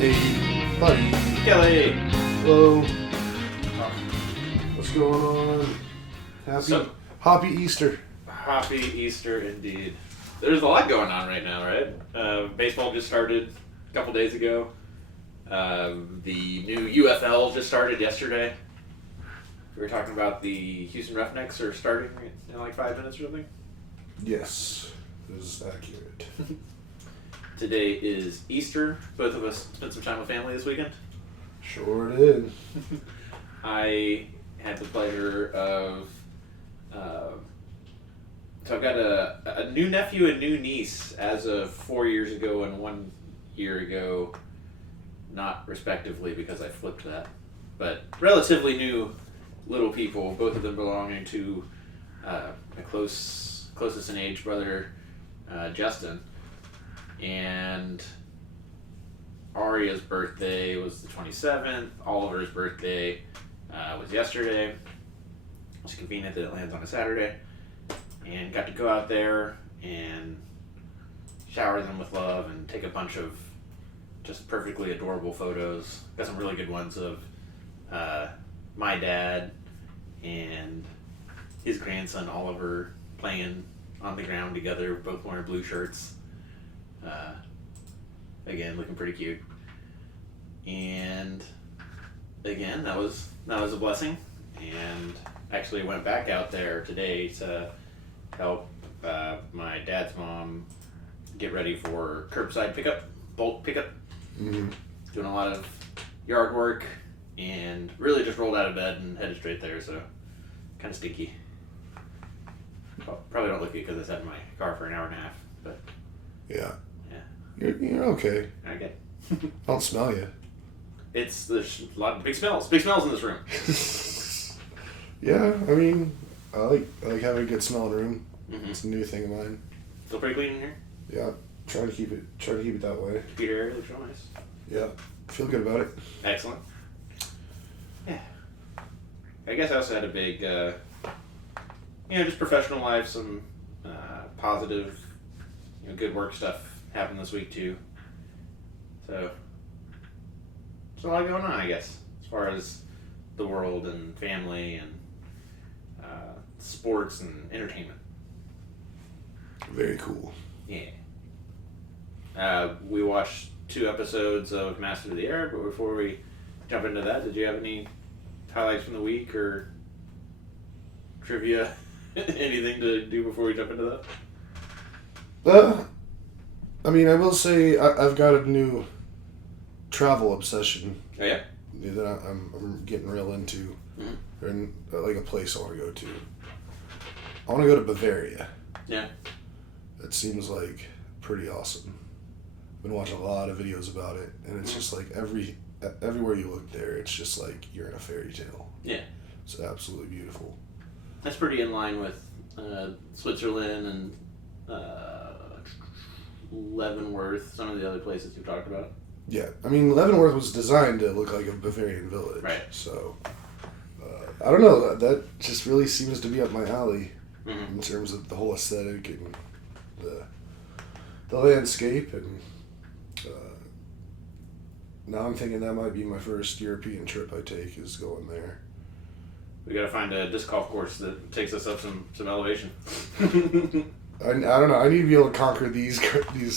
Hey, buddy. Kelly. Hello. What's going on? Happy Easter. Happy Easter indeed. There's a lot going on right now, right? Baseball just started a couple days ago. The new UFL just started yesterday. We were talking about the Houston Roughnecks are starting in like 5 minutes or something. Yes, this is accurate. Today is Easter. Both of us spent some time with family this weekend. Sure did. I had the pleasure of... so I've got a new nephew and new niece as of 4 years ago and 1 year ago. Not respectively because I flipped that. But relatively new little people, both of them belonging to my closest in age brother, Justin. And Aria's birthday was the 27th. Oliver's birthday was yesterday. It's convenient that it lands on a Saturday. And got to go out there and shower them with love and take a bunch of just perfectly adorable photos. Got some really good ones of my dad and his grandson Oliver playing on the ground together, both wearing blue shirts. Again, looking pretty cute. And again, that was a blessing. And actually went back out there today to help my dad's mom get ready for curbside pickup, bulk pickup. Mm-hmm. Doing a lot of yard work and really just rolled out of bed and headed straight there, so kind of stinky. Probably don't look good because I sat in my car for an hour and a half, but Yeah. yeah. You're okay. Okay. I don't smell you. There's a lot of big smells in this room. Yeah, I mean, I like having a good smelling room. Mm-hmm. It's a new thing of mine. Still pretty clean in here? Yeah, try to keep it that way. Computer area looks real nice. Yeah, feel good about it. Excellent. Yeah. I guess I also had a big, just professional life, some positive, good work stuff happened this week too. So, there's a lot going on, I guess, as far as the world and family and sports and entertainment. Very cool. Yeah. We watched 2 episodes of Master of the Air, but before we jump into that, did you have any highlights from the week or trivia? Anything to do before we jump into that? I mean, I will say I've got a new travel obsession. Oh, yeah? That I'm getting real into. Mm-hmm. And like a place I want to go to. I want to go to Bavaria. Yeah. It seems like pretty awesome. I've been watching a lot of videos about it, and it's just like everywhere you look there, it's just like you're in a fairy tale. Yeah. It's absolutely beautiful. That's pretty in line with Switzerland and Leavenworth, some of the other places you've talked about. Yeah, I mean, Leavenworth was designed to look like a Bavarian village. Right. So, I don't know, that just really seems to be up my alley. Mm-hmm. In terms of the whole aesthetic and the landscape, and now I'm thinking that might be my first European trip I take, is going there. We gotta find a disc golf course that takes us up some elevation. I don't know. I need to be able to conquer these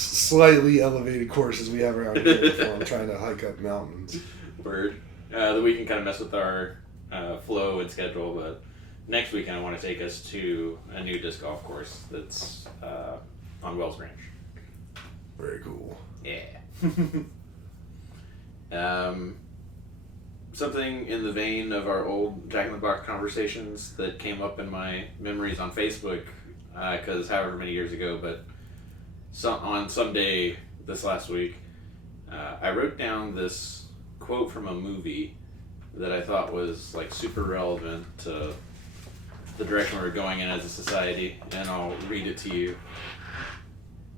slightly elevated courses we have around here before I'm trying to hike up mountains. Word. The weekend kind of messed with our flow and schedule, but next weekend I want to take us to a new disc golf course that's on Wells Ranch. Very cool. Yeah. Something in the vein of our old Jack in the Box conversations that came up in my memories on Facebook, because however many years ago, but on some day this last week, I wrote down this quote from a movie that I thought was like super relevant to the direction we're going in as a society, and I'll read it to you,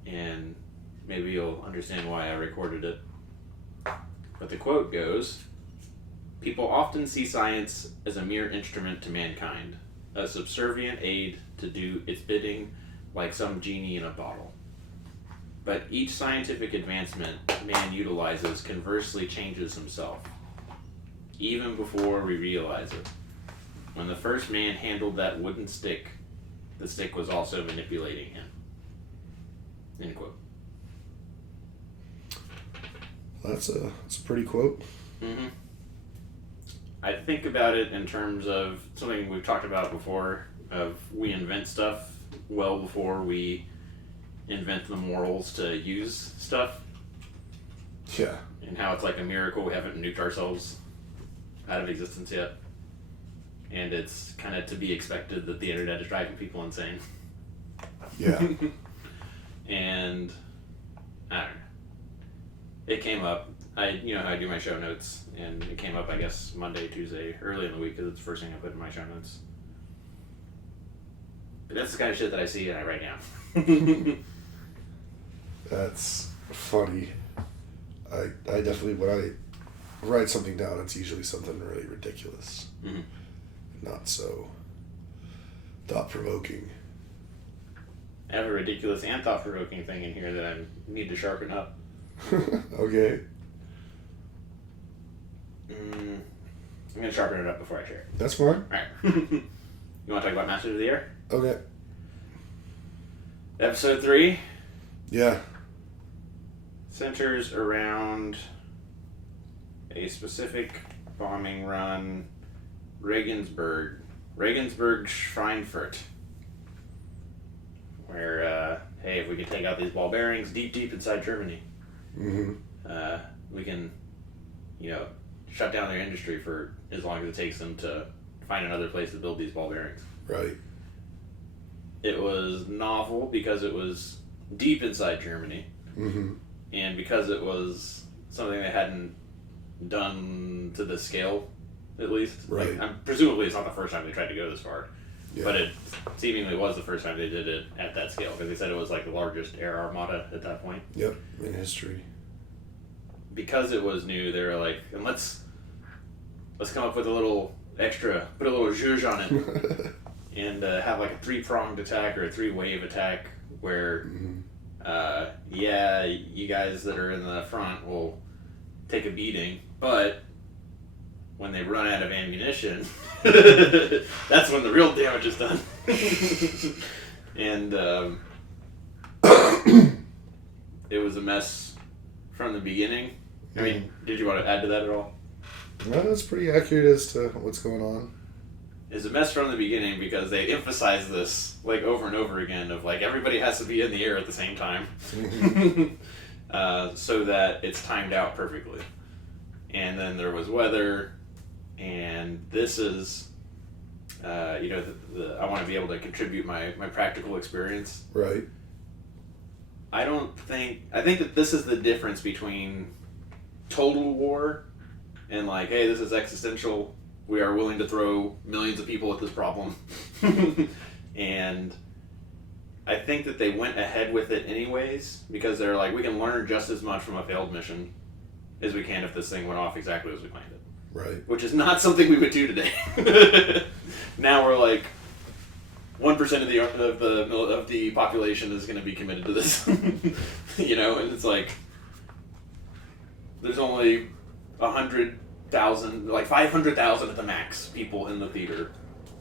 and maybe you'll understand why I recorded it. But the quote goes, "People often see science as a mere instrument to mankind, a subservient aid to do its bidding like some genie in a bottle." But each scientific advancement man utilizes conversely changes himself, even before we realize it. When the first man handled that wooden stick, the stick was also manipulating him. End quote. That's a pretty quote. Mm-hmm. I think about it in terms of something we've talked about before, of we invent stuff well before we invent the morals to use stuff. Yeah. And how it's like a miracle we haven't nuked ourselves out of existence yet. And it's kind of to be expected that the internet is driving people insane. Yeah. And I don't know. It came up. I do my show notes, and it came up, I guess, Monday, Tuesday, early in the week, because it's the first thing I put in my show notes. But that's the kind of shit that I see and I write down. That's funny. I definitely, when I write something down, it's usually something really ridiculous. Mm-hmm. Not so thought-provoking. I have a ridiculous and thought-provoking thing in here that I need to sharpen up. Okay. I'm going to sharpen it up before I share it. That's fine. Alright. You want to talk about Masters of the Air? Okay. Episode 3 Yeah. centers around a specific bombing run, Regensburg, Schweinfurt, where, hey, if we can take out these ball bearings deep inside Germany, Mm-hmm. we can, shut down their industry for as long as it takes them to find another place to build these ball bearings. Right. It was novel because it was deep inside Germany, Mm-hmm. and because it was something they hadn't done to this scale, at least. Right. Presumably it's not the first time they tried to go this far, Yeah. but it seemingly was the first time they did it at that scale, because they said it was like the largest air armada at that point. Yep. In history. Because it was new, they were like, and let's come up with a little extra, put a little zhuzh on it, and have like a 3-pronged attack or a 3-wave attack where, you guys that are in the front will take a beating, but when they run out of ammunition, that's when the real damage is done. And it was a mess from the beginning. I mean, did you want to add to that at all? No, that's pretty accurate as to what's going on. It's a mess from the beginning because they emphasize this like over and over again of like everybody has to be in the air at the same time, so that it's timed out perfectly. And then there was weather, and this is, I want to be able to contribute my practical experience. Right. I think that this is the difference between total war and like, hey, this is existential, we are willing to throw millions of people at this problem. And I think that they went ahead with it anyways, because they're like, we can learn just as much from a failed mission as we can if this thing went off exactly as we planned it. Right. Which is not something we would do today. Now we're like, 1% of the population is going to be committed to this. And it's like, there's only 100,000, like 500,000 at the max people in the theater,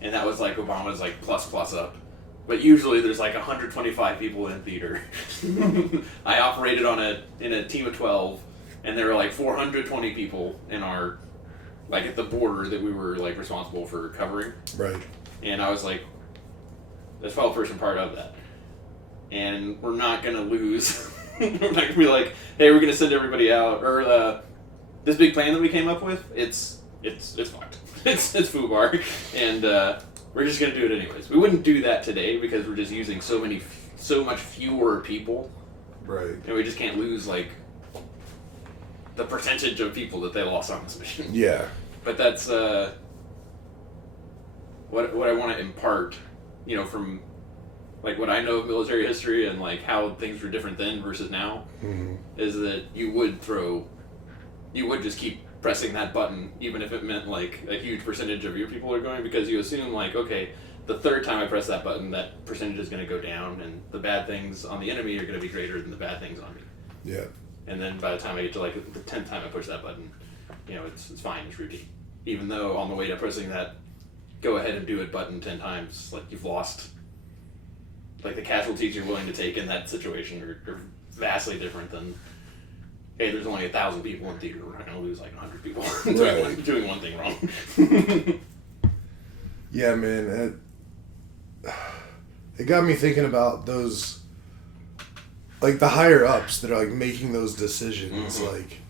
and that was like Obama's like plus up. But usually there's like 125 people in theater. I operated in a team of 12, and there were like 420 people in our, like at the border that we were like responsible for covering. Right. And I was like, the 12-person part of that, and we're not gonna lose. We're not gonna be like, hey, we're gonna send everybody out, or this big plan that we came up with. It's fucked. It's FUBAR, and we're just gonna do it anyways. We wouldn't do that today because we're just using so much fewer people, Right. and we just can't lose like the percentage of people that they lost on this mission. Yeah. But that's what I want to impart, from like what I know of military history and like how things were different then versus now, is that you would just keep pressing that button even if it meant like a huge percentage of your people are going, because you assume like, okay, the third time I press that button, that percentage is going to go down, and the bad things on the enemy are going to be greater than the bad things on me. Yeah. And then by the time I get to like the 10th time I push that button, it's fine, it's routine. Even though on the way to pressing that go ahead and do it button 10 times, like you've lost, like the casualties you're willing to take in that situation are vastly different than, hey, there's only 1,000 people in theater, we're not going to lose like 100 people doing one thing wrong. Yeah, man. It got me thinking about those, like the higher ups that are like making those decisions. Like,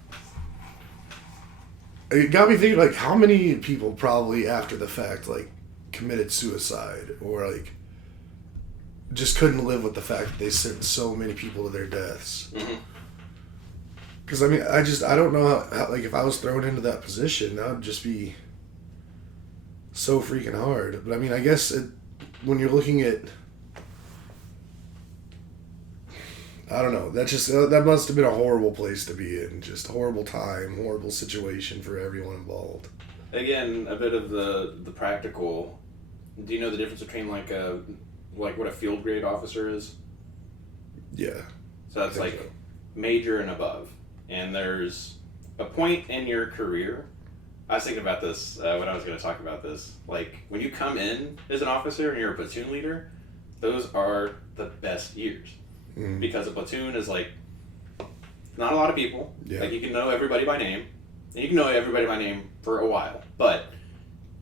it got me thinking, like, how many people probably after the fact like committed suicide or like just couldn't live with the fact that they sent so many people to their deaths. Because I mean, I don't know how, like, if I was thrown into that position, that would just be so freaking hard. But I mean, I guess when you're looking at, I don't know, that must have been a horrible place to be in. Just horrible time, horrible situation for everyone involved. Again, a bit of the practical. Do you know the difference between like what a field grade officer is? Yeah. So that's like major and above. And there's a point in your career. I was thinking about this when I was going to talk about this. Like, when you come in as an officer and you're a platoon leader, those are the best years. Because a platoon is like not a lot of people. Yeah. Like, you can know everybody by name, and you can know everybody by name for a while. But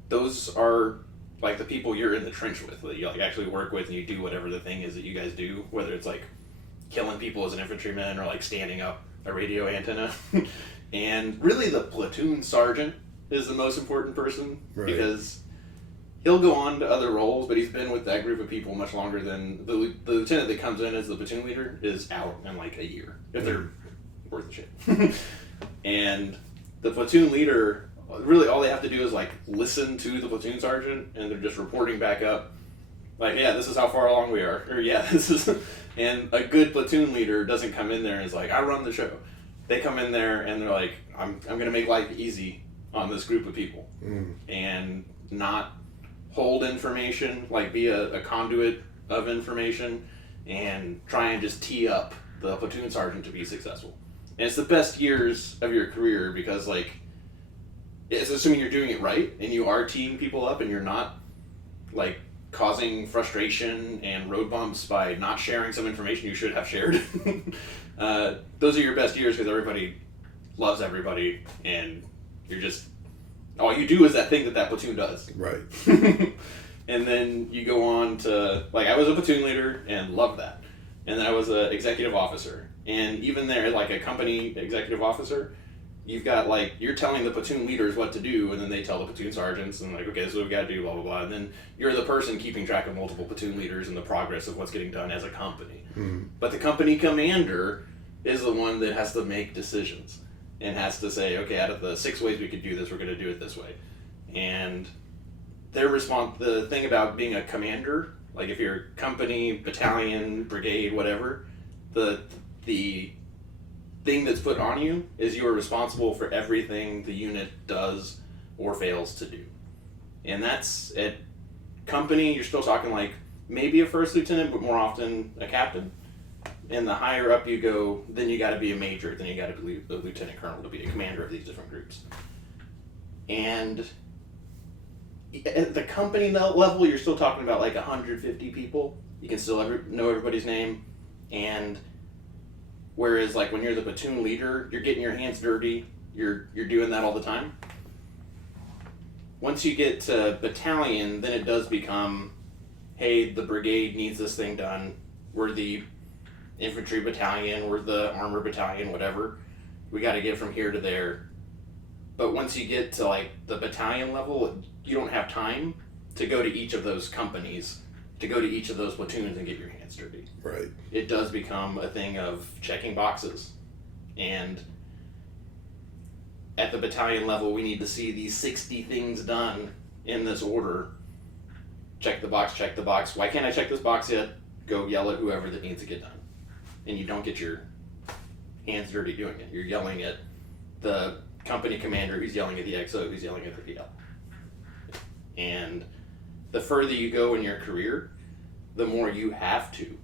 those are like the people you're in the trench with, that you like actually work with, and you do whatever the thing is that you guys do, whether it's like killing people as an infantryman or like standing up a radio antenna. And really, the platoon sergeant is the most important person, because he'll go on to other roles, but he's been with that group of people much longer than the lieutenant that comes in as the platoon leader is out in like a year, if they're worth the shit. And the platoon leader, really all they have to do is like listen to the platoon sergeant, and they're just reporting back up, like, yeah, this is how far along we are, or yeah, this is. And a good platoon leader doesn't come in there and is like, I run the show. They come in there and they're like, I'm going to make life easy on this group of people, and not hold information, like be a conduit of information, and try and just tee up the platoon sergeant to be successful. And it's the best years of your career, because like, it's assuming you're doing it right and you are teeing people up and you're not like causing frustration and road bumps by not sharing some information you should have shared. Those are your best years, because everybody loves everybody, and you're just, all you do is that thing that platoon does. Right. And then you go on to, like, I was a platoon leader and loved that. And then I was an executive officer. And even there, like a company executive officer, you've got, like, you're telling the platoon leaders what to do, and then they tell the platoon sergeants, and like, okay, this is what we got to do, blah, blah, blah. And then you're the person keeping track of multiple platoon leaders and the progress of what's getting done as a company. But the company commander is the one that has to make decisions and has to say, okay, out of the 6 ways we could do this, we're going to do it this way. And the thing about being a commander, like if you're company, battalion, brigade, whatever, the thing that's put on you is you are responsible for everything the unit does or fails to do. And that's at company, you're still talking like maybe a first lieutenant, but more often a captain. And the higher up you go, then you got to be a major, then you got to be a lieutenant colonel to be a commander of these different groups. And at the company level, you're still talking about like 150 people. You can still know everybody's name. And whereas like when you're the platoon leader, you're getting your hands dirty, you're doing that all the time. Once you get to battalion, then it does become, hey, the brigade needs this thing done. We're the infantry battalion, we're the armor battalion, whatever. We got to get from here to there. But once you get to like the battalion level, you don't have time to go to each of those companies, to go to each of those platoons and get your hands dirty. Right. It does become a thing of checking boxes. And at the battalion level, we need to see these 60 things done in this order. Check the box, check the box. Why can't I check this box yet? Go yell at whoever that needs to get done. And you don't get your hands dirty doing it. You're yelling at the company commander, who's yelling at the XO, who's yelling at the PL. And the further you go in your career, the more you have to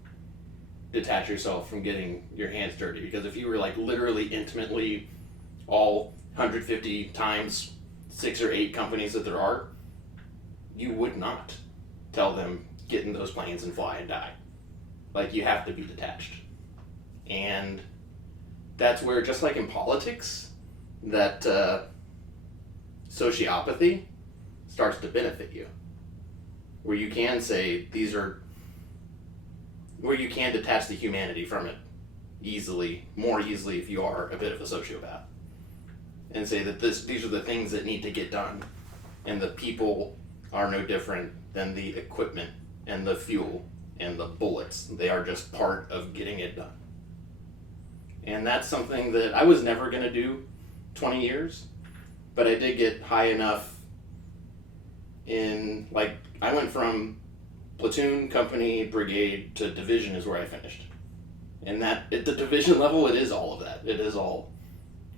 detach yourself from getting your hands dirty. Because if you were like literally intimately all 150 times 6 or 8 companies that there are, you would not tell them get in those planes and fly and die. Like, you have to be detached. And that's where, just like in politics, that sociopathy starts to benefit you. Where you can say where you can detach the humanity from it more easily if you are a bit of a sociopath. And say that these are the things that need to get done. And the people are no different than the equipment and the fuel and the bullets. They are just part of getting it done. And that's something that I was never going to do 20 years, but I did get high enough in, like, I went from platoon, company, brigade to division is where I finished. And that, at the division level, it is all of that. It is all,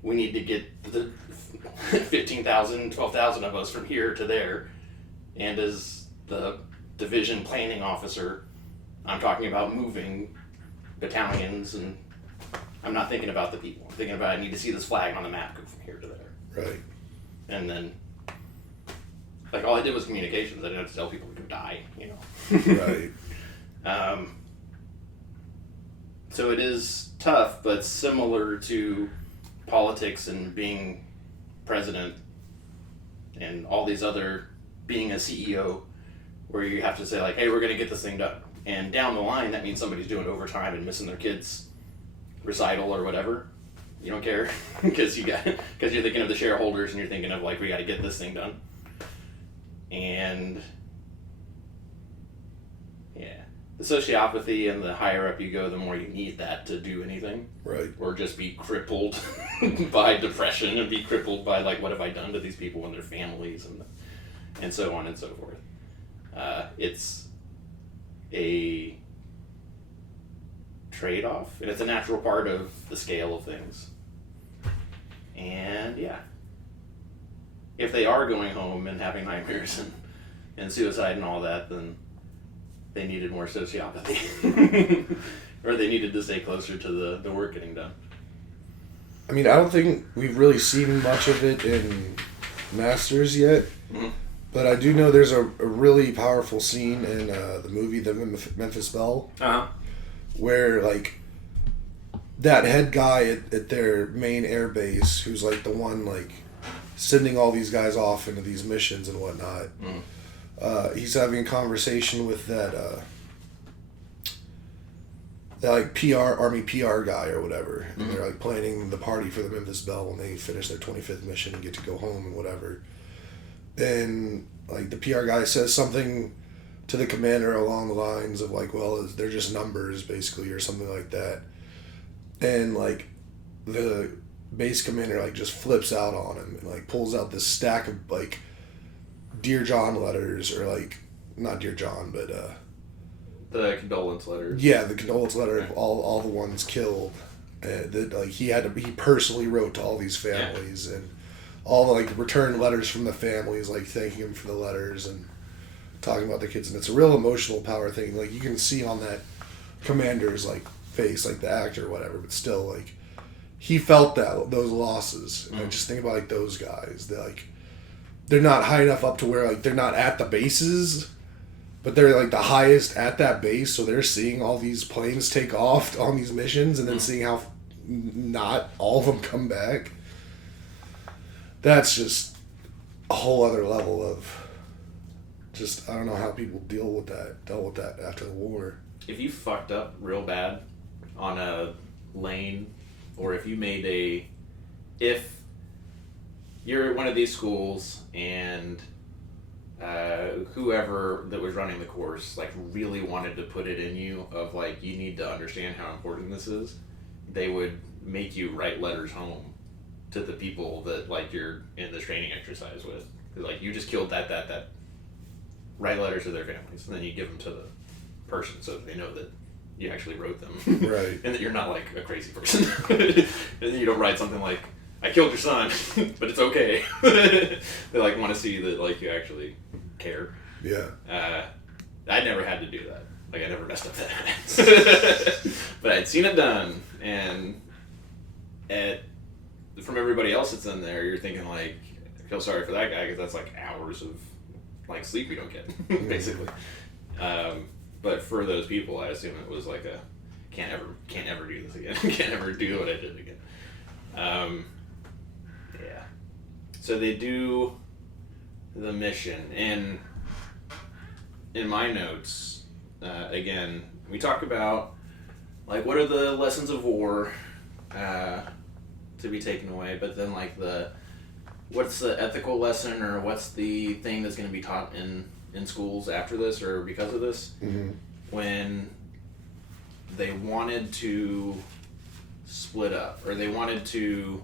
we need to get the 15,000, 12,000 of us from here to there. And as the division planning officer, I'm talking about moving battalions, and I'm not thinking about the people. I'm thinking about, I need to see this flag on the map go from here to there. Right. And then, like, all I did was communications. I didn't have to tell people to die, you know. Right. So it is tough, but similar to politics and being president and all these other, being a CEO, where you have to say, like, hey, we're going to get this thing done. And down the line, that means somebody's doing overtime and missing their kid's recital or whatever. You don't care because you're thinking of the shareholders and you're thinking of, like, we got to get this thing done. And yeah, the sociopathy, and the higher up you go, the more you need that to do anything. Right. Or just be crippled by depression and be crippled by, like, what have I done to these people and their families and so on and so forth. It's a trade-off, and it's a natural part of the scale of things. And yeah, if they are going home and having nightmares and suicide and all that, then they needed more sociopathy. Or they needed to stay closer to the work getting done. I mean, I don't think we've really seen much of it in Masters yet. Mm-hmm. But I do know there's a really powerful scene in the movie The Memphis Belle, where, like, that head guy at their main air base, who's, like, the one, like, sending all these guys off into these missions and whatnot, he's having a conversation with that like, Army PR guy or whatever, and they're, like, planning the party for the Memphis Belle when they finish their 25th mission and get to go home and whatever. And, like, the PR guy says something to the commander along the lines of, like, well, they're just numbers, basically, or something like that. And, like, the base commander, like, just flips out on him and, like, pulls out this stack of, like, Dear John letters, or, like, not Dear John, but, the condolence letters. Yeah, the condolence letter of all the ones killed. That, like, he personally wrote to all these families, and all the, like, return letters from the families, like, thanking him for the letters and talking about their kids. And it's a real emotional power thing. Like, you can see on that commander's, like, face, like, the actor or whatever, but still, like, he felt those losses. And I just think about, like, those guys. They're not high enough up to where, like, they're not at the bases, but they're, like, the highest at that base, so they're seeing all these planes take off on these missions and then seeing how not all of them come back. That's just a whole other level of just, I don't know how people dealt with that after the war. If you fucked up real bad on a lane, or if you made if you're at one of these schools and whoever that was running the course, like, really wanted to put it in you of, like, you need to understand how important this is, they would make you write letters home to the people that, like, you're in this training exercise with. Cause, like, you just killed that. Write letters to their families, and then you give them to the person so that they know that you actually wrote them. Right. And that you're not, like, a crazy person. And then you don't write something like, I killed your son, but it's okay. They, like, want to see that, like, you actually care. Yeah. I never had to do that. Like, I never messed up that. But I'd seen it done, and from everybody else that's in there, you're thinking, like, I feel sorry for that guy, because that's, like, hours of, like, sleep we don't get, basically. But for those people, I assume it was like a, can't ever do this again. Can't ever do what I did again. Yeah. So they do the mission, and in my notes, again, we talk about, like, what are the lessons of war to be taken away, but then, like, what's the ethical lesson, or what's the thing that's going to be taught in schools after this, or because of this. Mm-hmm. When they wanted to split up, or they wanted to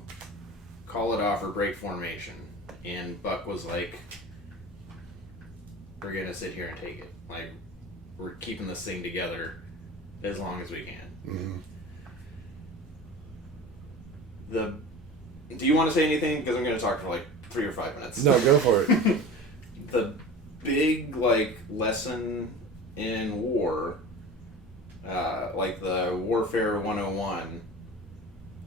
call it off or break formation, and Buck was like, we're gonna sit here and take it. Like, we're keeping this thing together as long as we can. Mm-hmm. Do you want to say anything? Because I'm gonna talk for like 3 or 5 minutes. No, go for it. The big, like, lesson in war, like the Warfare 101,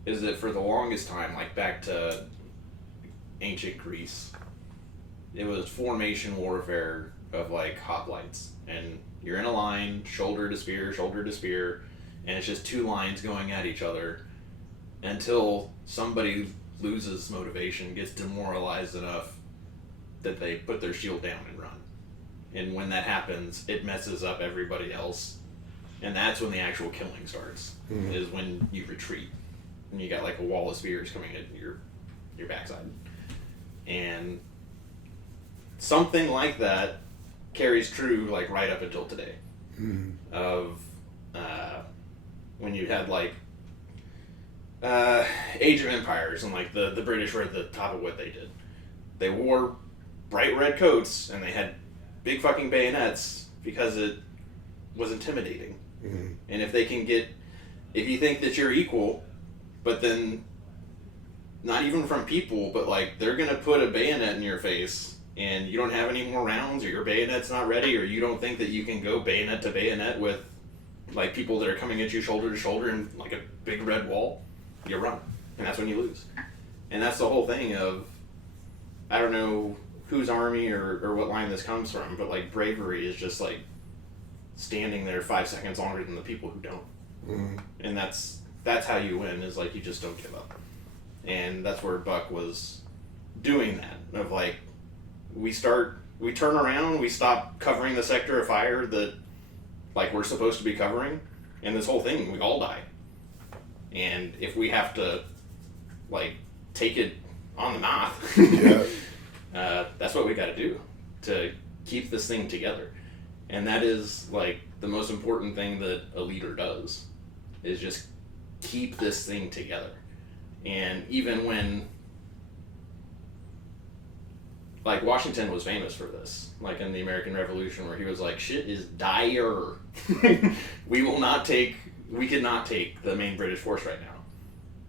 is that for the longest time, like back to ancient Greece, it was formation warfare of, like, hoplites, and you're in a line, shoulder to spear, and it's just 2 lines going at each other until somebody loses motivation, gets demoralized enough that they put their shield down and run. And when that happens, it messes up everybody else, and that's when the actual killing starts. Mm-hmm. Is when you retreat, and you got, like, a wall of spears coming at your backside, and something like that carries true, like, right up until today. Mm-hmm. Of when you had, like, Age of Empires, and, like, the British were at the top of what they did. They wore bright red coats, and they had big fucking bayonets because it was intimidating. Mm-hmm. And if you think that you're equal, but then not even from people, but, like, they're gonna put a bayonet in your face, and you don't have any more rounds, or your bayonet's not ready, or you don't think that you can go bayonet to bayonet with, like, people that are coming at you shoulder to shoulder in, like, a big red wall, you run, and that's when you lose. And that's the whole thing of, I don't know whose army or what line this comes from, but, like, bravery is just, like, standing there 5 seconds longer than the people who don't. Mm-hmm. And that's how you win, is, like, you just don't give up. And that's where Buck was doing that, of, like, we turn around, we stop covering the sector of fire that, like, we're supposed to be covering, and this whole thing, we all die. And if we have to, like, take it on the mouth, yeah. That's what we got to do to keep this thing together. And that is, like, the most important thing that a leader does, is just keep this thing together. And even when, like, Washington was famous for this, like in the American Revolution, where he was like, shit is dire. We could not take the main British force right now.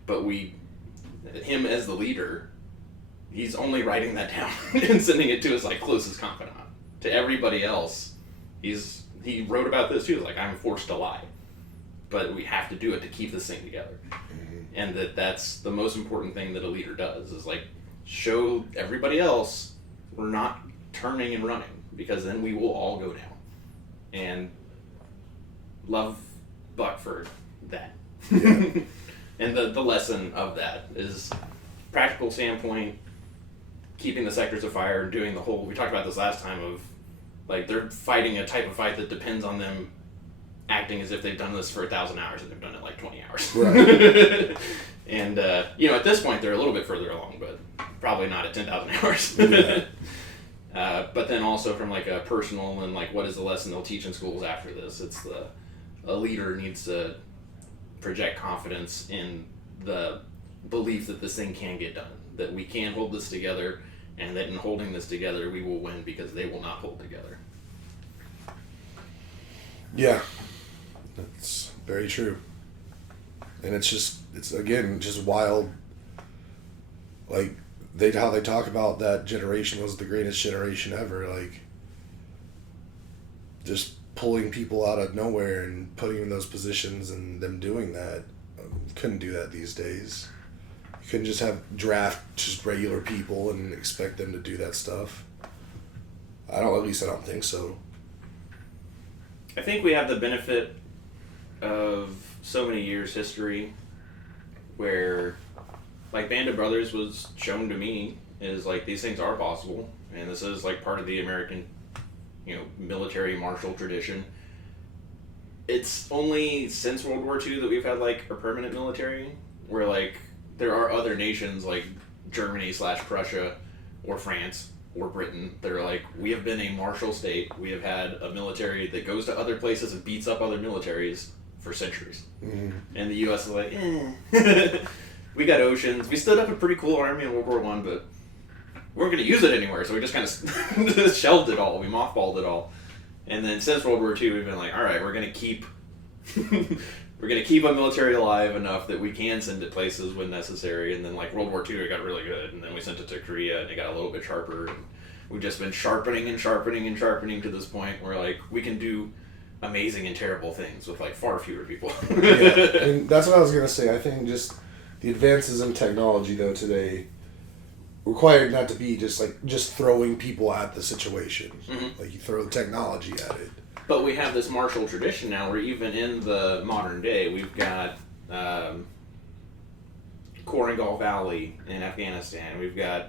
But him as the leader, he's only writing that down and sending it to his, like, closest confidant. To everybody else, he wrote about this too, like, I'm forced to lie. But we have to do it to keep this thing together. Mm-hmm. And that's the most important thing that a leader does, is, like, show everybody else we're not turning and running, because then we will all go down. And love Buck for that. Yeah. And the lesson of that is, practical standpoint, keeping the sectors of fire, doing the whole, we talked about this last time, of, like, they're fighting a type of fight that depends on them acting as if they've done this for 1,000 hours, and they've done it, like, 20 hours. Right. And, at this point, they're a little bit further along, but probably not at 10,000 hours. Yeah. But then also from, like, a personal and, like, what is the lesson they'll teach in schools after this? It's a leader needs to project confidence in the belief that this thing can get done, that we can hold this together, and that in holding this together, we will win, because they will not hold together. Yeah, that's very true. And it's again, just wild, like, how they talk about that generation was the greatest generation ever. Like, just pulling people out of nowhere and putting them in those positions and them doing that. Couldn't do that these days. You couldn't just draft just regular people and expect them to do that stuff. At least I don't think so. I think we have the benefit of so many years history where, like, Band of Brothers was shown to me is like these things are possible, and this is like part of the American, military martial tradition. It's only since World War II that we've had like a permanent military, where like there are other nations like Germany / Prussia or France or Britain that are like, we have been a martial state. We have had a military that goes to other places and beats up other militaries for centuries. Mm-hmm. And the U.S. is like, we got oceans. We stood up a pretty cool army in World War I, but we weren't going to use it anywhere, so we just kind of shelved it all. We mothballed it all. And then since World War II, we've been like, all right, we're going to keep our military alive enough that we can send it places when necessary. And then like World War II, it got really good, and then we sent it to Korea, and it got a little bit sharper. And we've just been sharpening to this point where like we can do amazing and terrible things with like far fewer people. Yeah, and that's what I was going to say. I think just the advances in technology though today required not to be just throwing people at the situation. Mm-hmm. Like you throw the technology at it. But we have this martial tradition now where even in the modern day, we've got Korengal Valley in Afghanistan. We've got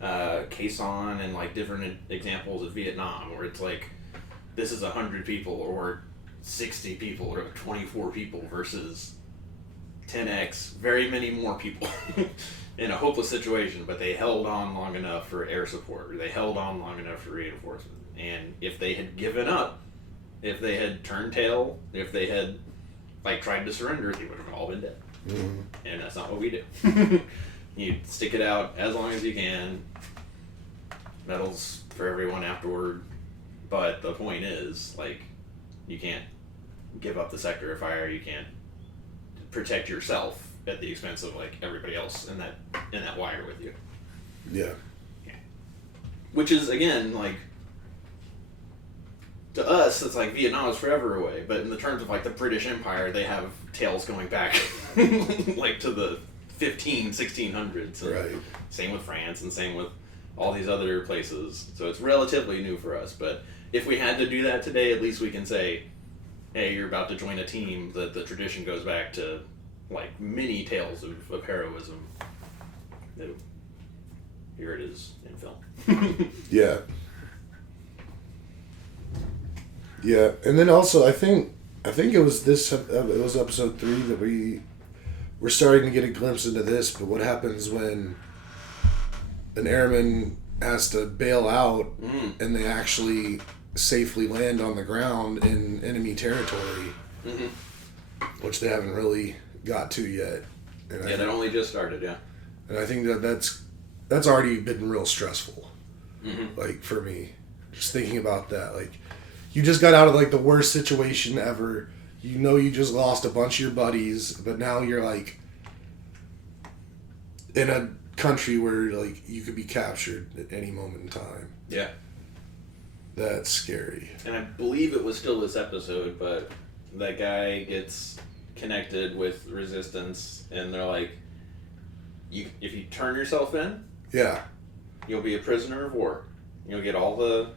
Quezon and like different examples of Vietnam where it's like, this is 100 people or 60 people or 24 people versus 10x, very many more people in a hopeless situation, but they held on long enough for air support, or they held on long enough for reinforcement. And if they had given up, if they had turned tail, if they had like tried to surrender, they would have all been dead. Mm-hmm. And that's not what we do. You stick it out as long as you can. Medals for everyone afterward. But the point is, like, you can't give up the sector of fire. You can't protect yourself at the expense of like everybody else in that wire with you. Yeah. Which is again like, to us it's like Vietnam is forever away, but in the terms of like the British Empire, they have tales going back like to the 1600s. Right. Same with France and same with all these other places. So it's relatively new for us, but if we had to do that today, at least we can say, hey, you're about to join a team that the tradition goes back to like many tales of heroism. Here it is in film. Yeah. Yeah, and then also I think it was episode 3 that we're starting to get a glimpse into this. But what happens when an airman has to bail out and they actually safely land on the ground in enemy territory, which they haven't really got to yet. And that only just started, yeah. And I think that's already been real stressful, like for me, just thinking about that. Like, you just got out of like the worst situation ever. You just lost a bunch of your buddies, but now you're like in a country where like you could be captured at any moment in time. Yeah. That's scary. And I believe it was still this episode, but that guy gets connected with resistance, and they're like, if you turn yourself in, you'll be a prisoner of war. You'll get all the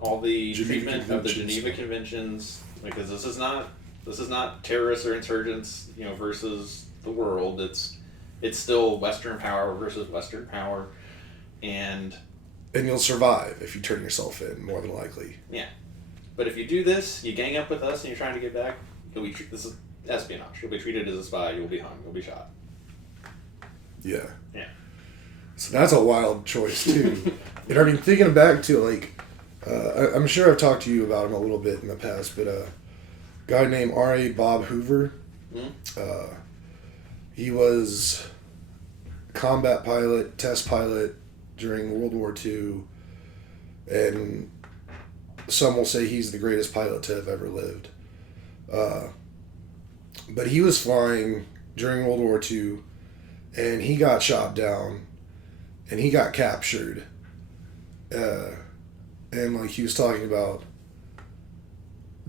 treatment of the Geneva Conventions, because this is not terrorists or insurgents, versus the world. It's still Western power versus Western power, and you'll survive if you turn yourself in, more than likely. Yeah, but if you do this, you gang up with us, and you're trying to get back, this is espionage. You'll be treated as a spy. You'll be hung. You'll be shot. Yeah. Yeah. So that's a wild choice too. And I mean, thinking back to like, I'm sure I've talked to you about him a little bit in the past, but a guy named R.A. Bob Hoover. He was combat pilot, test pilot during World War II, and some will say he's the greatest pilot to have ever lived. But he was flying during World War II, and he got shot down, and he got captured. And like he was talking about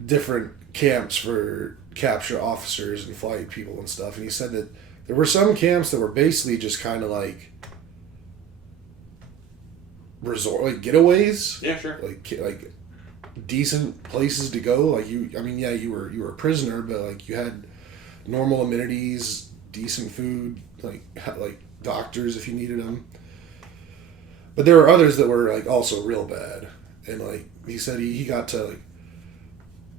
different camps for capture officers and flight people and stuff, and he said that there were some camps that were basically just kind of like resort, like getaways. Yeah, sure. Like decent places to go. Like you were a prisoner, but like you had normal amenities, decent food, like doctors if you needed them. But there were others that were like also real bad, and like he said he got to like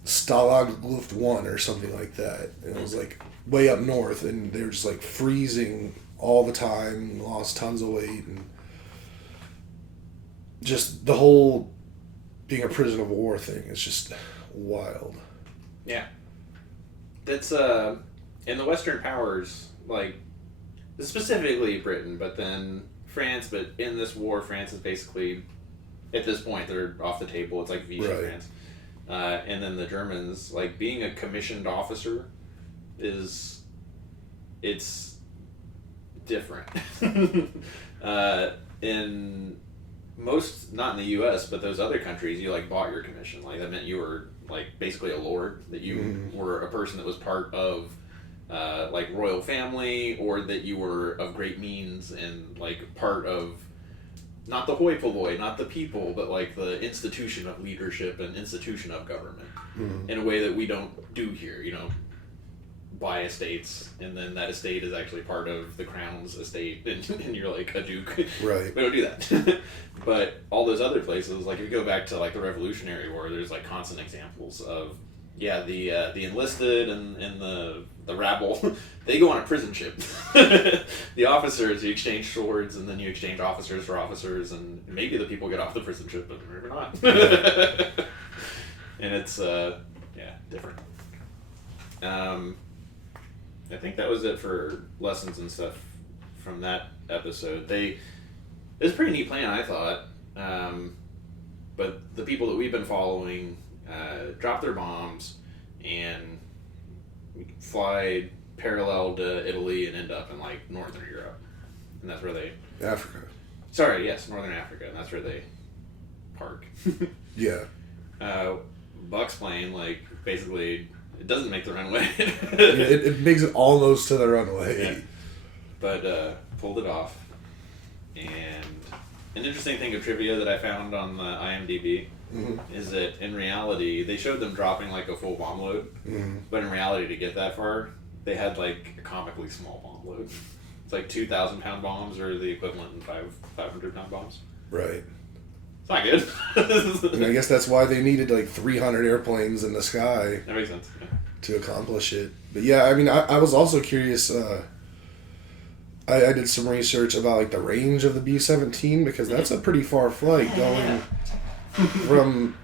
Stalag Luft 1 or something like that, and it was like way up north, and they were just like freezing all the time, lost tons of weight, and just the whole being a prisoner of war thing is just wild. Yeah. That's in the Western powers, like specifically Britain, but then France, but in this war France is basically at this point they're off the table. It's like Vichy France. And then the Germans, like being a commissioned officer it's different. In most, not in the U.S., but those other countries, you like bought your commission. Like that meant you were like basically a lord, that you were a person that was part of like royal family, or that you were of great means and like part of not the hoi polloi, not the people, but like the institution of leadership and institution of government in a way that we don't do here. You know, buy estates, and then that estate is actually part of the crown's estate, and you're like a duke. Right. We don't do that. But all those other places, like if you go back to like the Revolutionary War, there's like constant examples of the enlisted and the rabble, they go on a prison ship. The officers, you exchange swords, and then you exchange officers for officers, and maybe the people get off the prison ship, but maybe not. And it's different. I think that was it for lessons and stuff from that episode. It was a pretty neat plan, I thought. But the people that we've been following dropped their bombs and fly parallel to Italy and end up in like Northern Europe. And that's where they... Africa. Sorry, yes, Northern Africa. And that's where they park. Yeah. Buck's plane, like, basically... It doesn't make the runway. it makes it almost to the runway. Yeah. But pulled it off. And an interesting thing of trivia that I found on the IMDb is that in reality, they showed them dropping like a full bomb load. But in reality, to get that far, they had like a comically small bomb load. It's like 2,000-pound bombs or the equivalent in 500-pound bombs. Right. It's not good. And I guess that's why they needed like 300 airplanes in the sky. That makes sense. Yeah. To accomplish it. But yeah, I mean, I was also curious. I did some research about like the range of the B-17, because that's a pretty far flight going from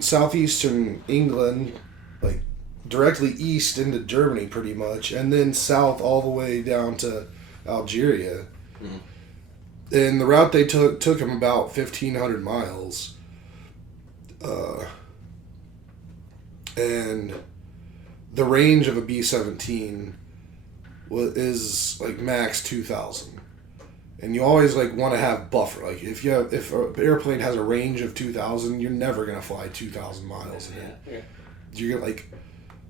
southeastern England, like directly east into Germany pretty much, and then south all the way down to Algeria. And the route they took them about 1,500 miles. And the range of a B-17 is like max 2,000. And you always like want to have buffer. Like if an airplane has a range of 2,000, you're never going to fly 2,000 miles in it. Yeah. You're like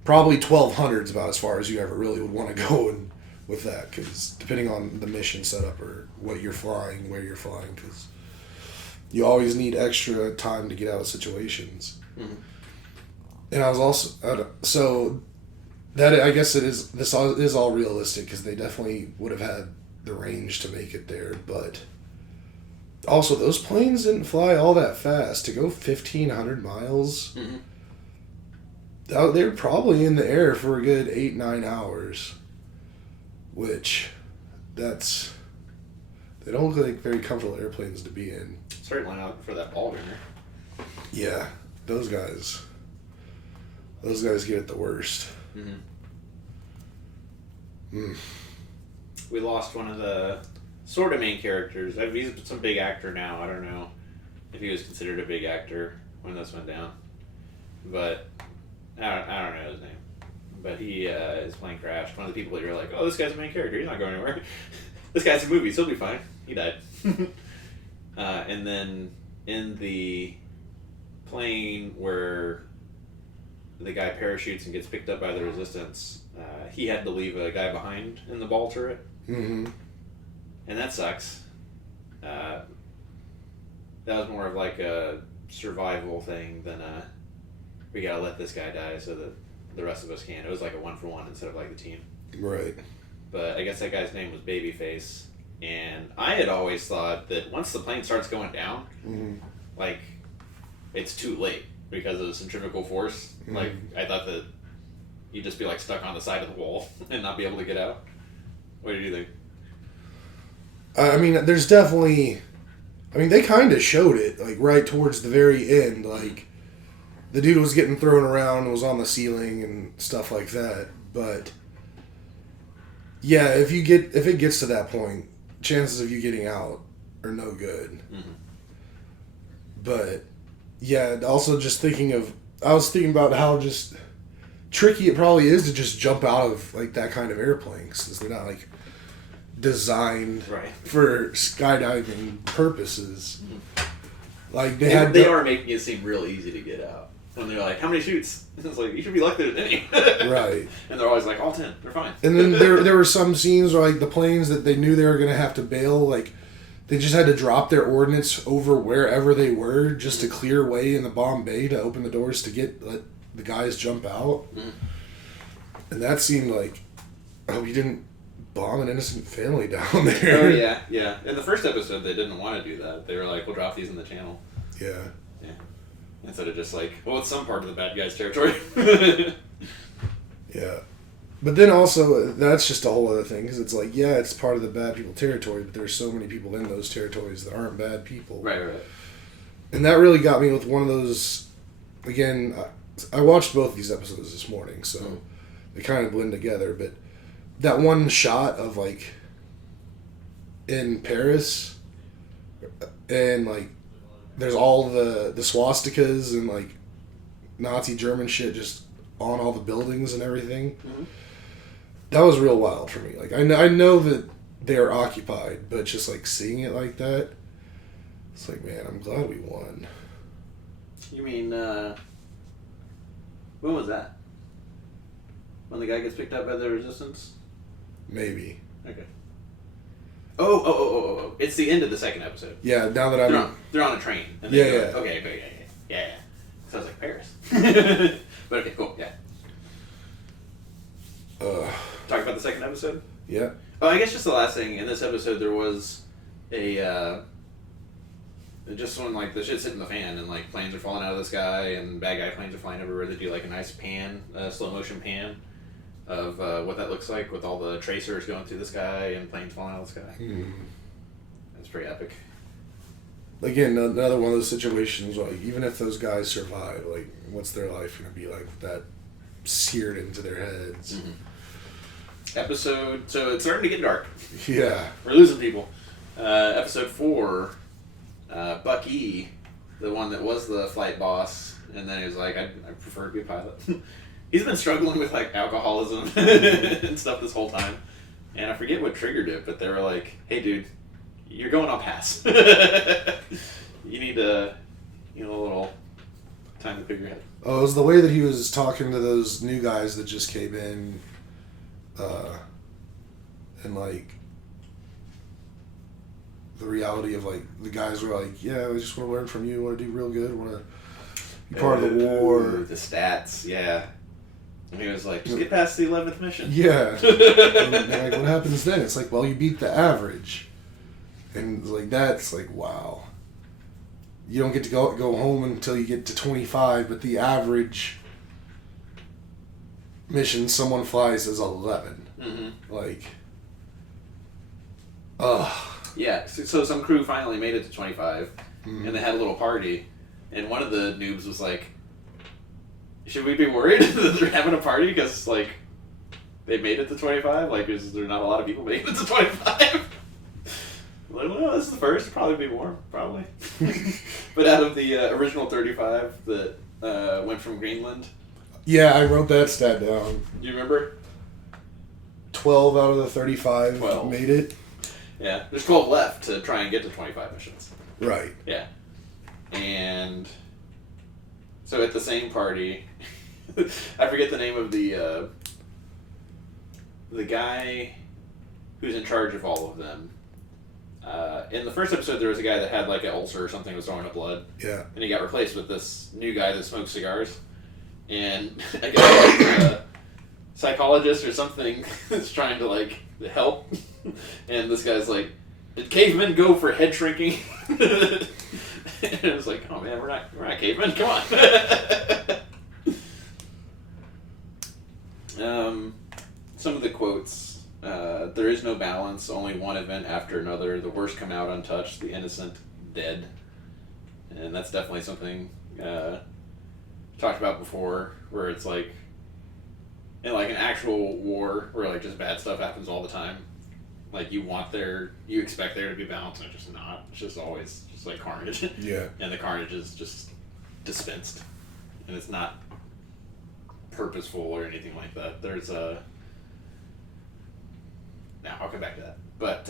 probably 1,200 is about as far as you ever really would want to go with that, because depending on the mission setup or what you're flying, where you're flying, because you always need extra time to get out of situations. And I was also so that I guess this is all realistic, because they definitely would have had the range to make it there, but also those planes didn't fly all that fast. To go 1,500 miles, they were probably in the air for a good 8-9 hours. Which, they don't look like very comfortable airplanes to be in. Certainly not for that ball gunner. Yeah, those guys get it the worst. We lost one of the sort of main characters. He's some big actor now. I don't know if he was considered a big actor when this went down, but I don't know his name. But he is playing Crash. One of the people that you're like, oh, this guy's a main character. He's not going anywhere. This guy's in movies. He'll be fine. He died. And then in the plane where the guy parachutes and gets picked up by the resistance, he had to leave a guy behind in the ball turret. Mm-hmm. And that sucks. That was more of like a survival thing than we gotta let this guy die so that the rest of us can. It was like a 1-for-1 instead of like the team. Right. But I guess that guy's name was Babyface. And I had always thought that once the plane starts going down, like, it's too late because of centrifugal force. Mm-hmm. Like, I thought that you'd just be, like, stuck on the side of the wall and not be able to get out. What did you think? I mean, there's definitely... I mean, they kind of showed it, like, right towards the very end. Like, the dude was getting thrown around and was on the ceiling and stuff like that. But, yeah, if it gets to that point, chances of you getting out are no good. Mm-hmm. But, yeah, also just I was thinking about how just tricky it probably is to just jump out of, like, that kind of airplane, since they're not, like, designed for skydiving purposes. Mm-hmm. Like, they are making it seem real easy to get out. When they're like, how many chutes? It's like, you should be lucky there's any. Right. And they're always like, all 10. They're fine. And then there were some scenes where, like, the planes that they knew they were going to have to bail, like, they just had to drop their ordnance over wherever they were just to clear way in the bomb bay to open the doors to let the guys jump out. Mm-hmm. And that seemed like, oh, you didn't bomb an innocent family down there. Oh, yeah, yeah. In the first episode, they didn't want to do that. They were like, we'll drop these in the channel. Yeah. Yeah. Instead of just like, well, it's some part of the bad guy's territory. Yeah. But then also, that's just a whole other thing, because it's like, yeah, it's part of the bad people territory, but there's so many people in those territories that aren't bad people. Right. And that really got me with one of those, again, I watched both these episodes this morning, so they kind of blend together, but that one shot of, like, in Paris, and, like, there's all the swastikas and, like, Nazi German shit just on all the buildings and everything. Mm-hmm. That was real wild for me. Like, I know that they're occupied, but just, like, seeing it like that, it's like, man, I'm glad we won. You mean, when was that? When the guy gets picked up by the resistance? Maybe. Okay. Oh. It's the end of the second episode. Yeah, now that they're on a train. And Yeah. Okay. Yeah. So I was like, Paris. But okay, cool, yeah. Talk about the second episode? Yeah. Oh, I guess just the last thing. In this episode, there was a, just when, like, the shit's hitting the fan and, like, planes are falling out of the sky and bad guy planes are flying everywhere, they do, like, a nice pan, slow motion pan of what that looks like with all the tracers going through the sky and planes falling out of the sky. That's pretty epic. Again, another one of those situations where, like, even if those guys survive, like, what's their life going to be like with that seared into their heads? Mm-hmm. Episode, so it's starting to get dark. Yeah. We're losing people. Episode 4, Bucky, the one that was the flight boss, and then he was like, I prefer to be a pilot. He's been struggling with, like, alcoholism and stuff this whole time. And I forget what triggered it, but they were like, hey, dude, you're going on pass. You need a little time to figure your head. Oh, it was the way that he was talking to those new guys that just came in, and, like, the reality of, like, the guys were like, yeah, we just want to learn from you, want to do real good, want to be part of the war. The stats, yeah. And he was like, just get past the 11th mission. Yeah. And they're like, what happens then? It's like, well, you beat the average. And, like, that's like, wow. You don't get to go home until you get to 25, but the average mission someone flies is 11. Mm-hmm. Like, ugh. Yeah, so some crew finally made it to 25, and they had a little party, and one of the noobs was like, should we be worried that they're having a party because, like, they made it to 25? Like, is there not a lot of people making it to 25? Like, well, this is the first. It'll probably be warm, probably. But out of the original 35 that went from Greenland. Yeah, I wrote that stat down. Do you remember? 12 out of the 35 12. made it. Yeah, there's 12 left to try and get to 25 missions. Right. Yeah. And so at the same party, I forget the name of the guy who's in charge of all of them. In the first episode, there was a guy that had like an ulcer or something, was throwing up blood. Yeah. And he got replaced with this new guy that smokes cigars. And I guess a psychologist or something is trying to like help. And this guy's like, did cavemen go for head shrinking? And it was like, oh man, we're not cavemen. Come on. Some of the quotes: "There is no balance. Only one event after another. The worst come out untouched. The innocent dead." And that's definitely something talked about before, where it's like in like an actual war where like just bad stuff happens all the time. Like you expect there to be balance, and it's just not. It's just always just like carnage. Yeah. And the carnage is just dispensed, and it's not purposeful or anything like that. There's a. Now I'll come back to that, but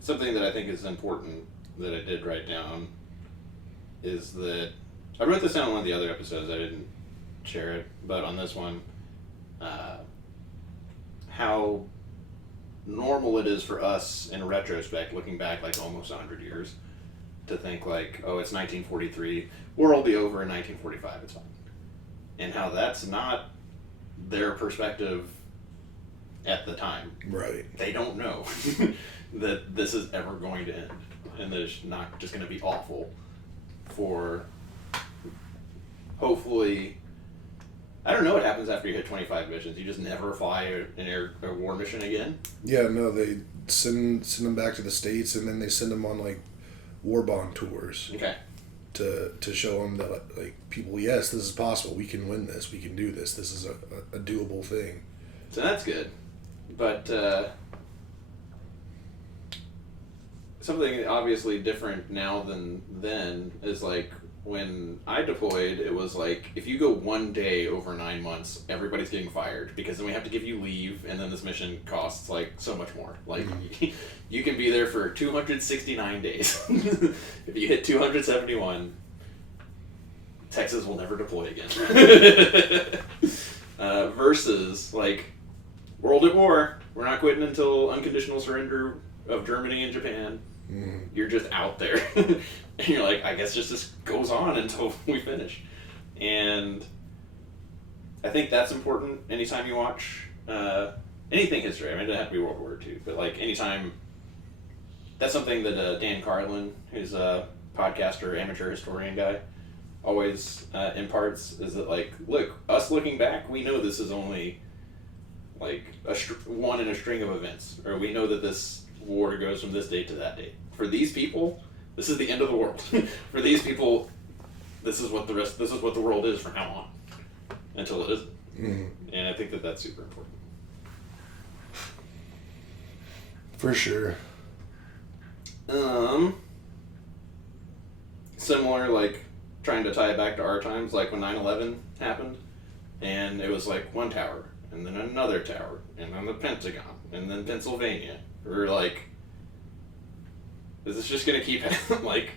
something that I think is important that I did write down is that I wrote this down on one of the other episodes. I didn't share it, but on this one, how normal it is for us in retrospect, looking back like almost 100 years, to think like, oh, it's 1943, war will be over in 1945, it's fine. And how that's not their perspective at the time. Right. They don't know that this is ever going to end, and that it's not just going to be awful for, hopefully, I don't know what happens after you hit 25 missions. You just never fly a war mission again? Yeah, no, they send them back to the States, and then they send them on like war bond tours. Okay. To show them that like people, yes, this is possible. We can win this. We can do this. This is a doable thing. So that's good. But something obviously different now than then is like when I deployed, it was like if you go one day over 9 months, everybody's getting fired because then we have to give you leave, and then this mission costs like so much more. Like you can be there for 269 days. If you hit 271, Texas will never deploy again. Versus like World at War, we're not quitting until unconditional surrender of Germany and Japan. You're just out there. And you're like, I guess just this goes on until we finish. And I think that's important anytime you watch anything history. I mean, it doesn't have to be World War II, but like anytime, that's something that Dan Carlin, who's a podcaster, amateur historian guy, always imparts, is that like, look, us looking back, we know this is only like one in a string of events, or we know that this war goes from this date to that date. For these people, this is the end of the world. For these people, this is what the world is from now on, until it isn't. And I think that that's super important. For sure. Similar, like trying to tie it back to our times, like when 9/11 happened, and it was like one tower, and then another tower, and then the Pentagon, and then Pennsylvania. We're like, is this just gonna keep like,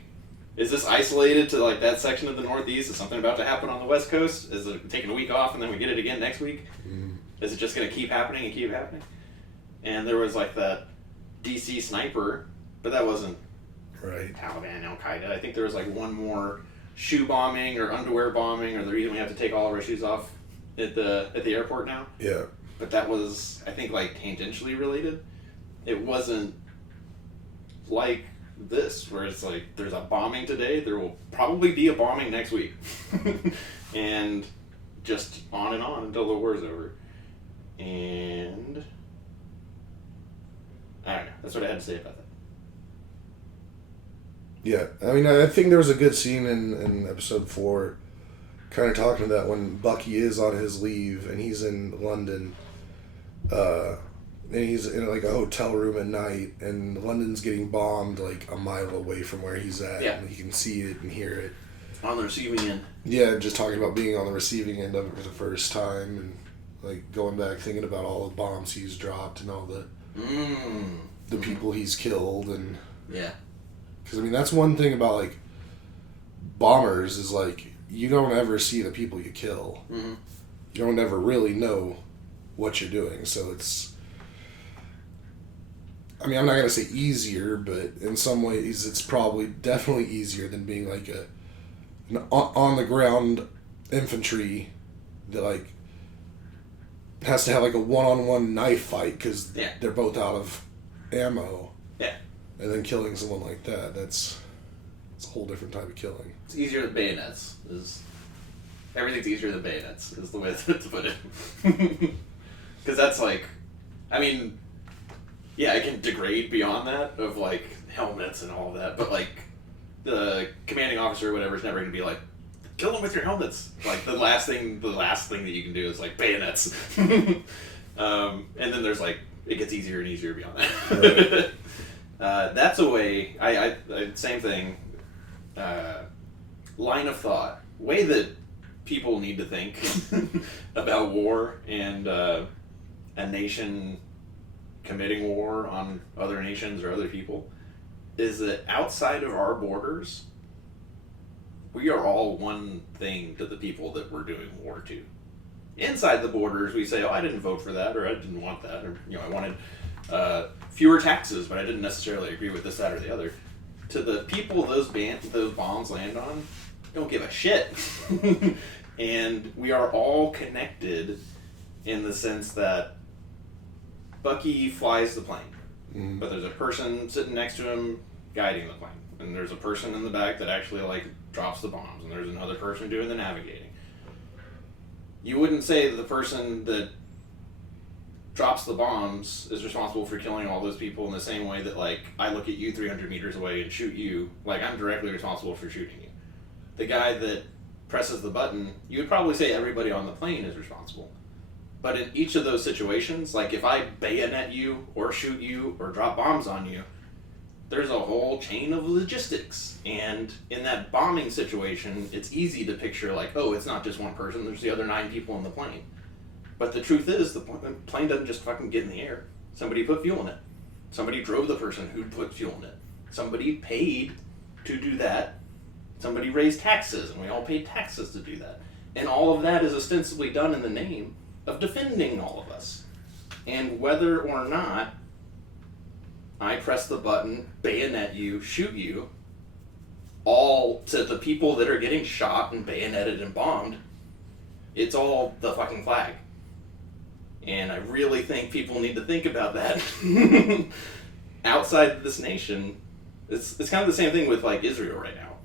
is this isolated to like that section of the Northeast? Is something about to happen on the West Coast? Is it taking a week off and then we get it again next week? Is it just gonna keep happening and keep happening? And there was like that DC sniper, but that wasn't right. Taliban, Al Qaeda. I think there was like one more shoe bombing or underwear bombing, or the reason we have to take all of our shoes off at the airport now. Yeah. But that was, I think, like tangentially related. It wasn't like this, where it's like there's a bombing today, there will probably be a bombing next week. And just on and on until the war's over. And I don't know. That's what I had to say about that. Yeah, I mean, I think there was a good scene in episode 4, kind of talking to that when Bucky is on his leave and he's in London, and he's in like a hotel room at night, and London's getting bombed like a mile away from where he's at, and he can see it and hear it. On the receiving end. Yeah, just talking about being on the receiving end of it for the first time, and like going back thinking about all the bombs he's dropped and all the people he's killed, and yeah. Because, I mean, that's one thing about, like, bombers is, like, you don't ever see the people you kill. Mm-hmm. You don't ever really know what you're doing. So it's, I mean, I'm not going to say easier, but in some ways it's probably definitely easier than being like an on the ground infantry that like has to have like a one-on-one knife fight because they're both out of ammo. Yeah. And then killing someone like that, it's a whole different type of killing. It's easier than bayonets. Everything's easier than bayonets is the way to put it. Because that's like, I mean, yeah, it can degrade beyond that of like helmets and all that, but like the commanding officer or whatever is never going to be like, kill them with your helmets. Like the last thing that you can do is like bayonets. And then there's like, it gets easier and easier beyond that. Right. That's a way, I same thing, line of thought, way that people need to think about war and a nation committing war on other nations or other people is that outside of our borders, we are all one thing to the people that we're doing war to. Inside the borders, we say, oh, I didn't vote for that, or I didn't want that, or I wanted fewer taxes, but I didn't necessarily agree with this, that, or the other. To the people those bombs land on, don't give a shit. And we are all connected in the sense that Bucky flies the plane, but there's a person sitting next to him guiding the plane, and there's a person in the back that actually like drops the bombs, and there's another person doing the navigating. You wouldn't say that the person that drops the bombs is responsible for killing all those people in the same way that like I look at you 300 meters away and shoot you, like I'm directly responsible for shooting you. The guy that presses the button, you would probably say everybody on the plane is responsible. But in each of those situations, like if I bayonet you or shoot you or drop bombs on you, there's a whole chain of logistics. And in that bombing situation, it's easy to picture like, oh, it's not just one person, there's the other 9 people in the plane. But the truth is, the plane doesn't just fucking get in the air. Somebody put fuel in it. Somebody drove the person who put fuel in it. Somebody paid to do that. Somebody raised taxes, and we all paid taxes to do that. And all of that is ostensibly done in the name of defending all of us. And whether or not I press the button, bayonet you, shoot you, all to the people that are getting shot and bayoneted and bombed, it's all the fucking flag. And I really think people need to think about that. Outside this nation, it's kind of the same thing with like Israel right now,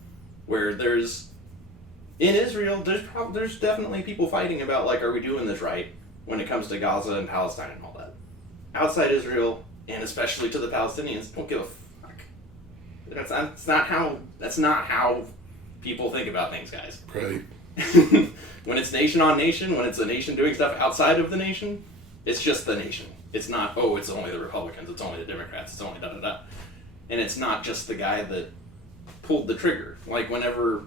where in Israel, there's definitely people fighting about like, are we doing this right when it comes to Gaza and Palestine and all that. Outside Israel, and especially to the Palestinians, don't give a fuck. That's not how people think about things, guys. Right. When it's nation on nation, when it's a nation doing stuff outside of the nation, it's just the nation. It's not, oh, it's only the Republicans, it's only the Democrats, it's only da-da-da. And it's not just the guy that pulled the trigger. Like whenever,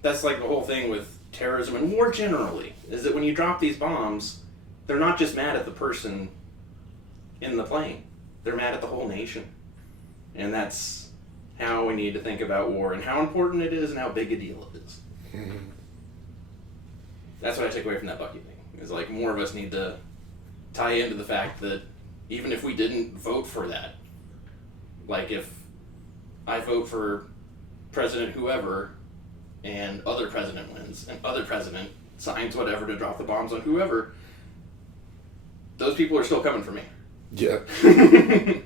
that's like the whole thing with terrorism and war generally, is that when you drop these bombs, they're not just mad at the person in the plane. They're mad at the whole nation. And that's how we need to think about war and how important it is and how big a deal it is. Mm-hmm. That's what I take away from that Bucky thing. Is like more of us need to tie into the fact that even if we didn't vote for that, like if I vote for President whoever and other president wins and other president signs whatever to drop the bombs on whoever, those people are still coming for me. Yeah. And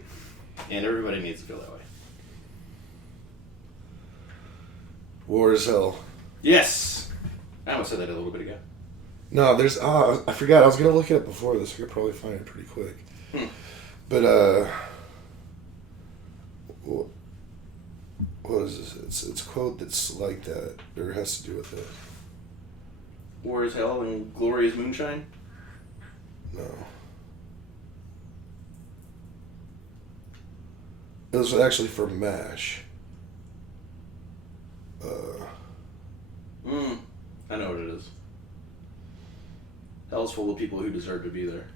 everybody needs to feel that way. War is hell. Yes! I almost said that a little bit ago. No, there's... I forgot. I was going to look it up before this. I could probably find it pretty quick. But, what is this? It's a quote that's like that, or has to do with it. War is hell and glory is moonshine? No. It was actually from MASH. I know what it is. Hell's full of people who deserve to be there.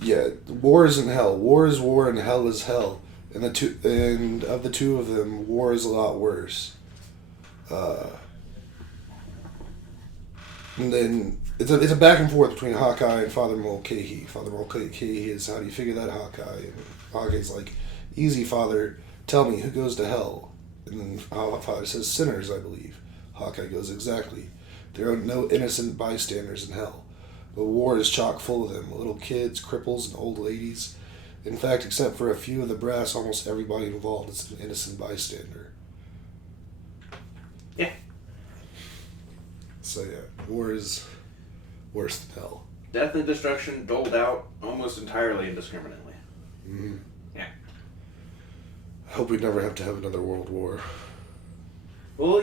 Yeah, war isn't hell. War is war and hell is hell. And of the two of them, war is a lot worse. And then it's a back and forth between Hawkeye and Father Mulcahy. Father Mulcahy is, how do you figure that, Hawkeye? And Hawkeye's like, easy, Father. Tell me, who goes to hell? And then Father says, sinners, I believe. Hawkeye goes, exactly. There are no innocent bystanders in hell. But war is chock full of them. Little kids, cripples, and old ladies. In fact, except for a few of the brass, almost everybody involved is an innocent bystander. Yeah. So yeah, war is worse than hell. Death and destruction doled out almost entirely indiscriminately. Mm-hmm. Yeah. I hope we never have to have another world war. Well,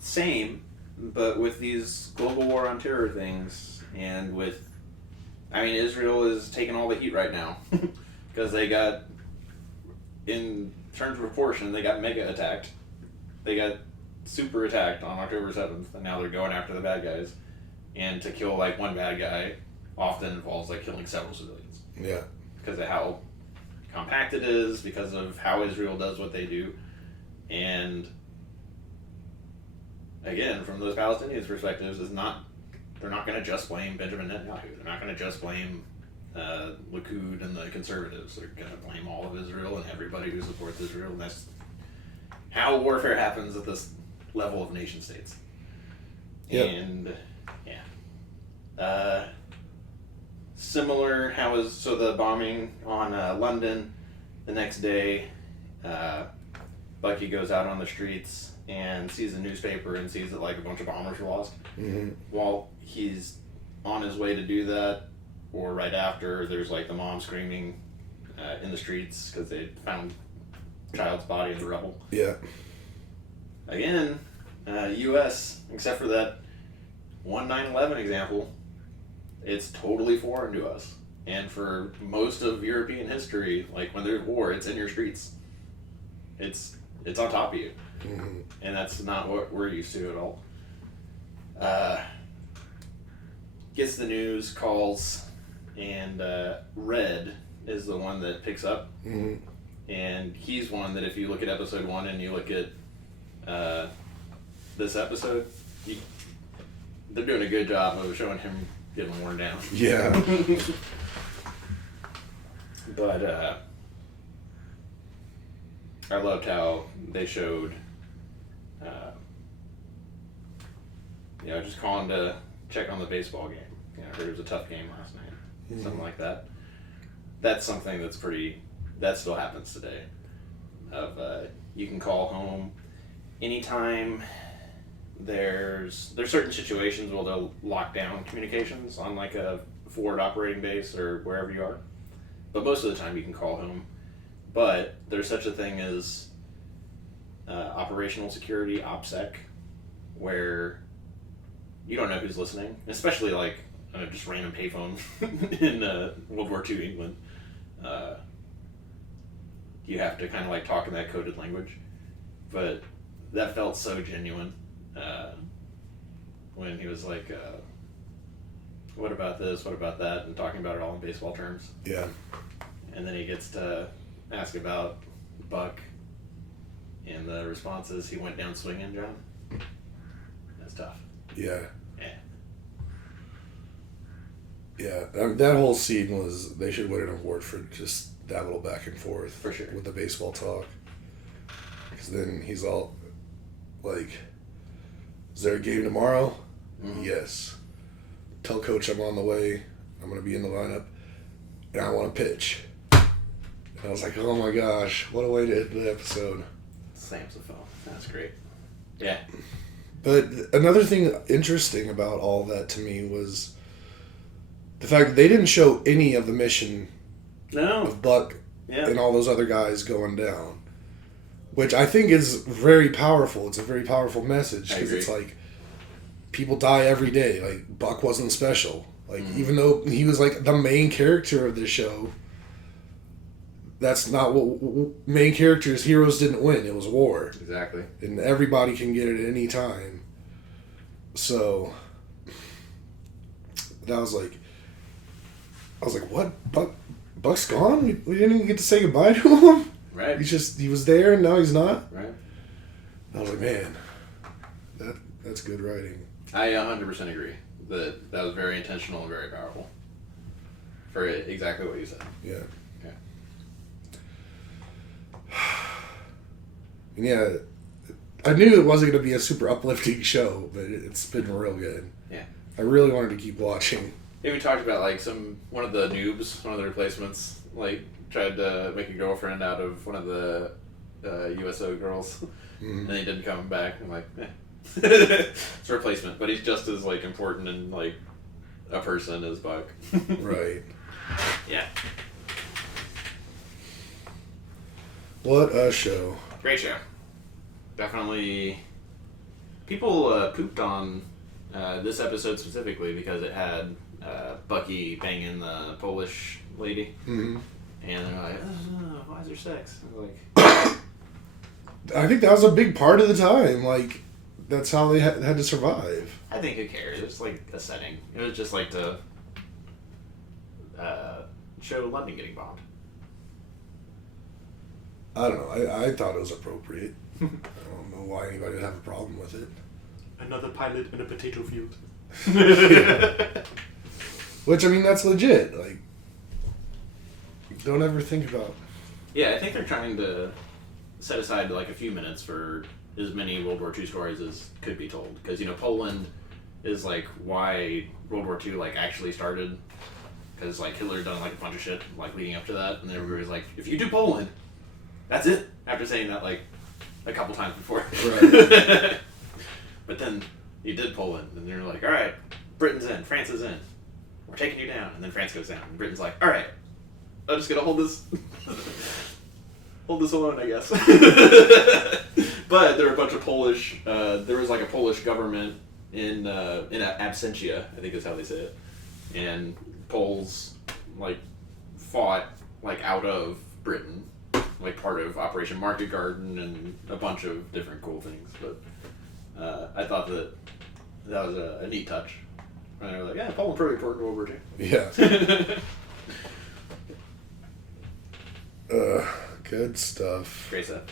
same, but with these global war on terror things, and with, Israel is taking all the heat right now, because they got, in terms of proportion, they got mega attacked. They got super attacked on October 7th, and now they're going after the bad guys. And to kill, one bad guy often involves, killing several civilians. Yeah. Because of how compact it is, because of how Israel does what they do. And again, from those Palestinians' perspectives, they're not going to just blame Benjamin Netanyahu. They're not going to just blame Likud and the conservatives. They're going to blame all of Israel and everybody who supports Israel. And that's how warfare happens at this level of nation states. Yep. And yeah. Similar, so the bombing on London, the next day, Bucky goes out on the streets and sees a newspaper and sees that a bunch of bombers were lost. Mm-hmm. While he's on his way to do that, or right after, there's the mom screaming in the streets because they found child's body in the rubble. Yeah. Again, U.S., except for that one 9/11 example, it's totally foreign to us. And for most of European history, when there's war, it's in your streets. It's on top of you. Mm-hmm. And that's not what we're used to at all. Gets the news, calls, and Red is the one that picks up. Mm-hmm. And he's one that if you look at episode 1 and you look at this episode, they're doing a good job of showing him getting worn down. Yeah. But I loved how they showed, just calling to check on the baseball game. I heard it was a tough game last night. Mm-hmm. Something like that. That's something that still happens today. You can call home anytime. There's certain situations where they'll lock down communications on a forward operating base or wherever you are. But most of the time you can call home. But there's such a thing as operational security, OPSEC, where you don't know who's listening, especially just random payphones in World War II England. You have to kind of talk in that coded language. But that felt so genuine when he was what about this, what about that, and talking about it all in baseball terms. Yeah. And then he gets to ask about Buck, and the response is he went down swinging, John. That's tough. Yeah. Yeah. Yeah, that whole scene they should win an award for just that little back and forth. For sure. With the baseball talk. Because then he's all is there a game tomorrow? Mm-hmm. Yes. Tell coach I'm on the way. I'm going to be in the lineup. And I want to pitch. And I was like, oh my gosh, what a way to end the episode. Slams the phone. That's great. Yeah. But another thing interesting about all that to me was the fact that they didn't show any of the mission of Buck and all those other guys going down. Which I think is very powerful. It's a very powerful message. Because it's people die every day. Buck wasn't special. Even though he was the main character of the show, that's not what main characters, heroes didn't win. It was war. Exactly. And everybody can get it at any time. So that was what? Buck's gone? We didn't even get to say goodbye to him? Right. He was there and now he's not? Right. I was like, man, that's good writing. I 100% agree that was very intentional and very powerful. For exactly what you said. Yeah. Okay. Yeah. I knew it wasn't going to be a super uplifting show, but it's been real good. Yeah. I really wanted to keep watching. Yeah, we talked about like one of the noobs, one of the replacements, like tried to make a girlfriend out of one of the USO girls, and he didn't come back. I'm like, it's a replacement, but he's just as like important and like a person as Buck. Right. Yeah. What a show. Great show. Definitely. People pooped on this episode specifically because it had Bucky banging the Polish lady. Mm-hmm. And they're like, why is there sex? Like, I think that was a big part of the time. Like, that's how they had to survive. I think who cares? It was like a setting. It was just like to show London getting bombed. I don't know. I thought it was appropriate. I don't know why anybody would have a problem with it. Another pilot in a potato field. Yeah. Which, I mean, that's legit. Like, don't ever think about... Yeah, I think they're trying to set aside like a few minutes for as many World War II stories as could be told. Because, you know, Poland is like why World War II like actually started. Because like Hitler had done like a bunch of shit like leading up to that. And everybody's like, if you do Poland, that's it. After saying that like a couple times before. Right. But then you did Poland. And they're like, all right, Britain's in, France is in. We're taking you down. And then France goes down. And Britain's like, all right, I'm just gonna hold this alone, I guess. But there were a bunch of Polish. There was like a Polish government in absentia, I think is how they say it, and Poles like fought like out of Britain, like part of Operation Market Garden and a bunch of different cool things. But I thought that was a neat touch. And they were like, yeah, Poland pretty important in World War II. Yeah. Good stuff. Great stuff.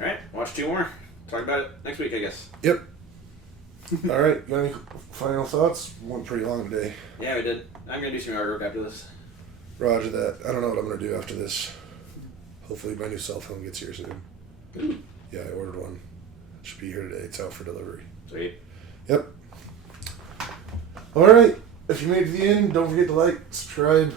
All right, watch 2 more. Talk about it next week, I guess. Yep. All right, got any final thoughts? Went pretty long today. Yeah, we did. I'm going to do some yard work after this. Roger that. I don't know what I'm going to do after this. Hopefully my new cell phone gets here soon. Ooh. Yeah, I ordered one. Should be here today. It's out for delivery. Sweet. Yep. All right. If you made it to the end, don't forget to like, subscribe,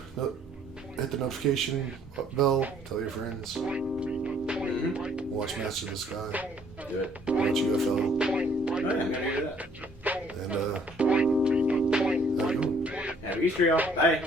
hit the notification bell, tell your friends. Mm-hmm. Watch Master of the Sky. Do it. Watch UFO. Oh, yeah, I'm going to do that. And, have a good one. Happy Easter, y'all. Bye.